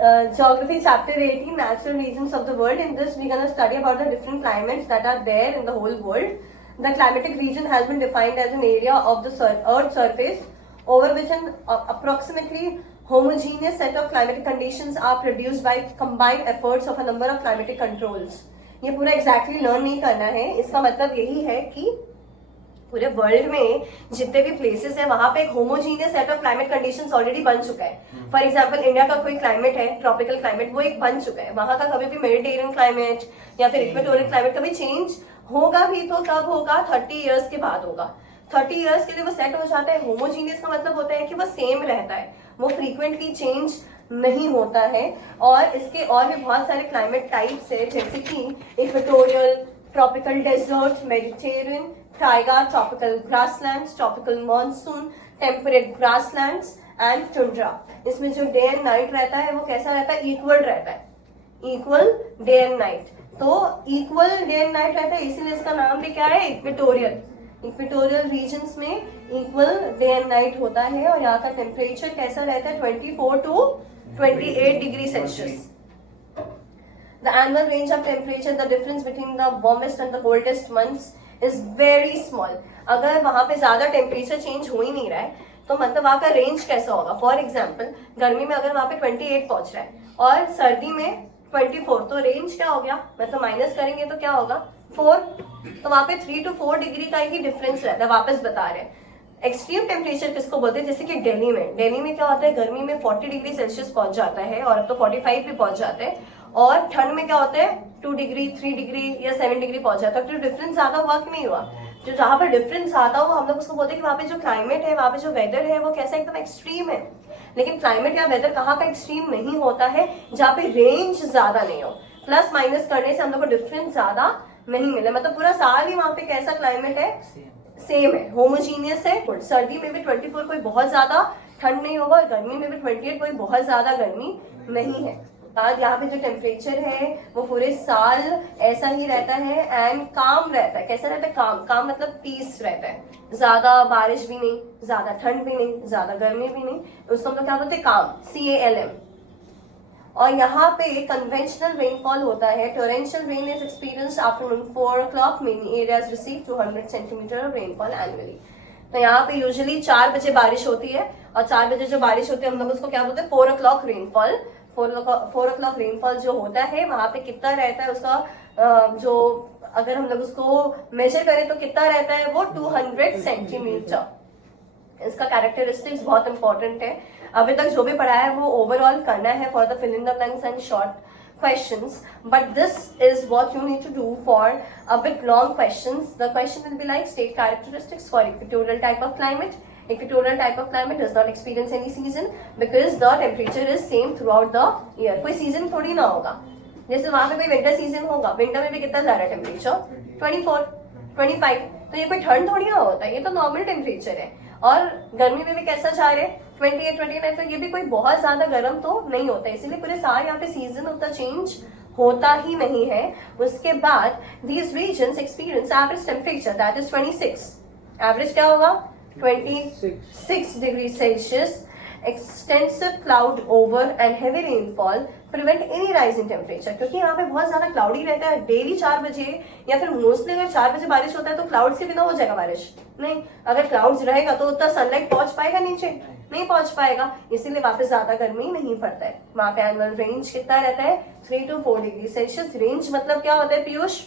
Geography chapter 18, natural regions of the world. In this, we're going to study about the different climates that are there in the whole world. The climatic region has been defined as an area of the Earth's surface over which an approximately homogeneous set of climatic conditions are produced by combined efforts of a number of climatic controls. ये पूरा exactly learn नहीं करना है, इसका मतलब यही है कि पूरे वर्ल्ड में जितने भी प्लेसेस है वहां पे एक homogeneous set of climate conditions already बन चुका है. फॉर एग्जांपल इंडिया का कोई क्लाइमेट है, ट्रॉपिकल क्लाइमेट, वो एक बन चुका है. वहां का कभी भी मेडिटेरियन क्लाइमेट या फिर इक्वेटोरियल क्लाइमेट कभी चेंज होगा भी तो कब होगा? 30 ईयर्स के बाद होगा. 30 ईयर्स के लिए वो सेट हो जाता है. होमोजीनियस का मतलब होता है कि वो सेम रहता है, वो फ्रीक्वेंटली चेंज नहीं होता है. और इसके और भी बहुत सारे क्लाइमेट टाइप्स है, जैसे कि equatorial, tropical desert, Mediterranean, taiga, tropical grasslands, tropical monsoon, temperate grasslands and tundra. इसमें जो डे एंड नाइट रहता है वो कैसा रहता है? इक्वल रहता है. Equal day and night. तो इक्वल डे एंड नाइट रहता है, इसीलिए इसका नाम भी क्या है? इक्वेटोरियल. इक्वेटोरियल रीजन्स में इक्वल डे एंड नाइट होता है. और यहाँ का टेम्परेचर कैसा रहता है? 24 to 28 degree Celsius. The annual range of temperature, the difference between the warmest and the coldest months is very small. अगर वहां पे ज्यादा टेम्परेचर चेंज हो ही नहीं रहा है तो मतलब वहां का रेंज कैसा होगा? फॉर एग्जाम्पल गर्मी में अगर वहां पे 28 पहुंच रहा है और सर्दी में 24, तो रेंज क्या हो गया? मतलब माइनस करेंगे तो क्या होगा? 4. तो वहां पे 3 to 4 डिग्री का ही डिफरेंस रहता है. वापस बता रहे हैं एक्सट्रीम टेम्परेचर किसको बोलते हैं? जैसे कि दिल्ली में क्या होता है? गर्मी में 40 डिग्री सेल्सियस पहुंच जाता है और अब तो 45 भी पहुंच जाता है. और ठंड में क्या होता है? 2 डिग्री, 3 डिग्री या 7 डिग्री पहुंच जाता है. तो डिफरेंस ज्यादा हुआ कि नहीं हुआ? जो जहां पर डिफरेंस आता हो हम लोग उसको बोलते हैं कि वहां पे जो क्लाइमेट है, वहां पे जो वेदर है वो कैसा एकदम एक्सट्रीम है. लेकिन क्लाइमेट या वेदर कहाँ का एक्सट्रीम नहीं होता है? जहाँ पे रेंज ज्यादा नहीं हो. प्लस माइनस करने से हम लोग को डिफरेंस ज्यादा नहीं मिले. मतलब पूरा साल ही वहां पे कैसा क्लाइमेट है? सेम है, होमोजीनियस है. सर्दी में भी 24 कोई बहुत ज्यादा ठंड नहीं होगा और गर्मी में भी 28 कोई बहुत ज्यादा गर्मी नहीं है. यहाँ पे जो टेम्परेचर है वो पूरे साल ऐसा ही रहता है एंड काम रहता है. कैसा रहता है? काम मतलब पीस रहता है. ज्यादा बारिश भी नहीं, ज्यादा ठंड भी नहीं, ज्यादा गर्मी भी नहीं. उसको हम लोग क्या बोलते हैं? काम, CALM. और यहाँ पे कन्वेंशनल रेनफॉल होता है. Torrential rain is experience afternoon 4 o'clock. Many areas receive 200 centimetre of rainfall annually. तो यहाँ पे यूजुअली 4 बजे बारिश होती है और 4 बजे जो बारिश होती है हम लोग उसको क्या बोलते हैं? 4 o'clock रेनफॉल. 4 o'clock रेनफॉल जो होता है वहां पे कितना रहता है उसका जो अगर हम लोग उसको मेजर करें तो कितना रहता है? वो 200 सेंटीमीटर. इसका कैरेक्टरिस्टिक्स बहुत इंपॉर्टेंट है. अभी तक जो भी पढ़ा है वो ओवरऑल करना है for the fill in the blanks and short questions, but this is what you need to do for a bit long questions. The question will be like state characteristics for equatorial type of climate. Equatorial type of climate does not experience any season because the temperature is same throughout the year. कोई season थोड़ी ना होगा. जैसे वहां पे कोई winter season होगा, winter में भी कितना जा रहा है टेम्परेचर? 24, 25. तो ये कोई ठंड थोड़ी ना होता है, ये तो नॉर्मल टेम्परेचर है. और गर्मी में भी कैसा जा रहे हैं? 28, 29. तो ये भी कोई बहुत ज्यादा गर्म तो नहीं होता है. इसीलिए पूरे साल यहाँ पे सीजन उतना चेंज होता ही नहीं है. उसके बाद these regions experience average temperature that is 26. Average क्या होगा? 26 degree Celsius. Extensive cloud over and heavy rainfall prevent any rise in temperature. क्योंकि यहाँ पे बहुत ज्यादा क्लाउडी रहता है. डेली 4 बजे या फिर मोस्टली अगर 4 बजे बारिश होता है तो क्लाउड्स के बिना हो जाएगा बारिश? नहीं. अगर क्लाउड्स रहेगा तो उतना सनलाइट पहुंच पाएगा नीचे? नहीं पहुंच पाएगा. इसीलिए वहां पे ज्यादा गर्मी नहीं पड़ता है. वहां पे एनुअल रेंज कितना रहता है? 3 to 4 डिग्री सेल्सियस. रेंज मतलब क्या होता है पीयूष?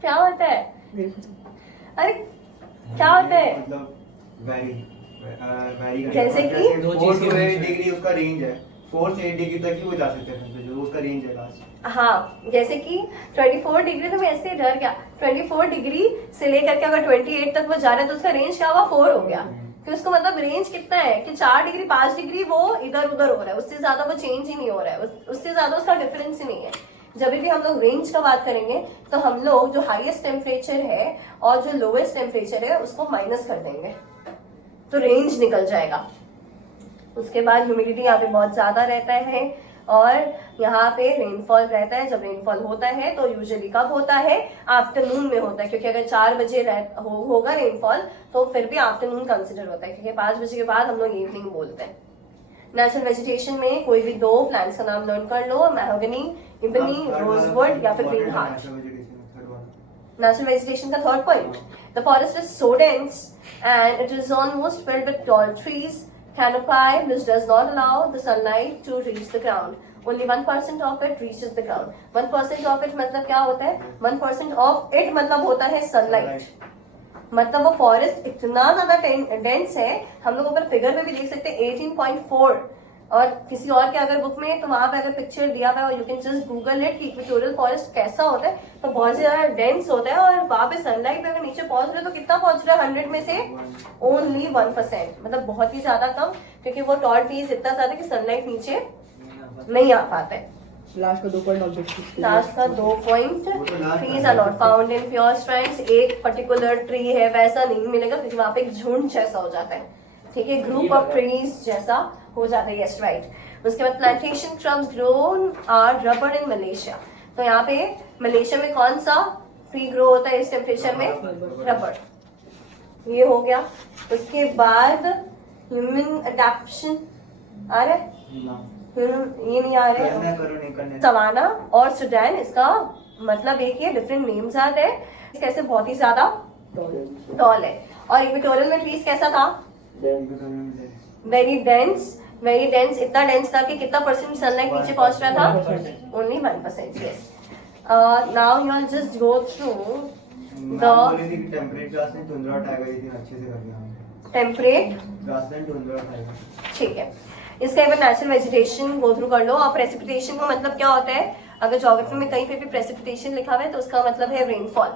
क्या होता है? अरे क्या होता है? मतलब जैसे कि 4 to 8 डिग्री उसका रेंज है. 4 से 8 डिग्री तक ही वो जा सकते हैं टेम्परेचर, उसका रेंज है लास्ट. हाँ, जैसे कि 24 डिग्री तो मैं ऐसे डर गया. 24 डिग्री से लेकर के अगर 28 तक वो जा रहा है तो उसका रेंज क्या हुआ? 4 हो गया. कि उसको मतलब रेंज कितना है कि 4 डिग्री 5 डिग्री वो इधर उधर हो रहा है. उससे ज्यादा वो चेंज ही नहीं हो रहा है. उससे ज्यादा उसका डिफरेंस ही नहीं है. जब भी हम लोग रेंज का बात करेंगे तो हम लोग जो हाईएस्ट टेम्परेचर है और जो लोएस्ट टेम्परेचर है उसको माइनस कर देंगे तो रेंज निकल जाएगा. उसके बाद ह्यूमिडिटी यहाँ पे बहुत ज्यादा रहता है और यहाँ पे रेनफॉल रहता है. जब रेनफॉल होता है तो यूजुअली कब होता है? आफ्टरनून में होता है. क्योंकि अगर 4 बजे होगा रेनफॉल तो फिर भी आफ्टरनून कंसिडर होता है क्योंकि 5 बजे के बाद हम लोग इवनिंग बोलते हैं. नेचुरल वेजिटेशन में कोई भी 2 प्लांट्स का नाम लर्न कर लो, मैहोगनी, इबनी, रोजवुड या फिर ग्रीन हार्ट। Natural vegetation का third point. The forest is so dense and it is almost filled with tall trees, canopy which does not allow the sunlight to reach the ground. Only 1% of it reaches the ground. 1% of it मतलब क्या होता है? 1% of it मतलब होता है sunlight. मतलब वो forest इतना ज्यादा डेंस है, हम लोग अगर फिगर में भी देख सकते हैं 18.4, और किसी और के अगर बुक में तो वहां पे अगर पिक्चर दिया हुआ है, you can just Google it कि इक्वेटोरियल फॉरेस्ट कैसा होता है, तो बहुत ज्यादा डेंस होता है। और वहां पे सनलाइट पे अगर नीचे पहुंच रहे हो तो कितना पहुंच रहा है 100 में से ओनली 1%, मतलब बहुत ही ज्यादा कम, क्योंकि वो टॉल ट्रीज इतना ज्यादा कि सनलाइट नीचे नहीं आ पाता है। लास्ट का 2 पॉइंट ऑब्जेक्टिव, लास्ट का 2 point, trees are not found in pure strands. एक पर्टिकुलर ट्री है वैसा नहीं मिलेगा, क्योंकि वहां पे एक झुंड जैसा हो जाता है, ठीक है, ग्रुप ऑफ ट्रीज जैसा हो जाता है। Yes right. उसके बाद plantation crops grown are rubber in Malaysia. तो यहाँ पे मलेशिया में कौन सा ट्री ग्रो होता है इस टेम्परेचर में? रबर। ये हो गया। उसके बाद ह्यूमन अडेप्शन आ रहा है, ये नहीं आ रहे हैं। सवाना और सुडान, इसका मतलब एक ही, डिफरेंट नेम्स आते हैं। कैसे बहुत ही ज्यादा टॉल है। और इक्वेटोरियल में ट्रीज कैसा था? वेरी डेंस, वेरी डेंस, इतना डेंस था कि कितना परसेंट सनलाइट नीचे पहुंच रहा था? Only 1%। Yes. Now you will just go through the temperate grassland tundra tiger, अच्छे से कर दिया टेम्परेट ग्रासलैंड टुंड्रा टाइगर, ठीक है। इसका एक बार नेचुरल वेजिटेशन गो थ्रू कर लो। और प्रेसिपिटेशन का मतलब क्या होता है? अगर ज्योग्राफी में कहीं पे भी प्रेसिपिटेशन लिखा हुआ है तो उसका मतलब है रेनफॉल।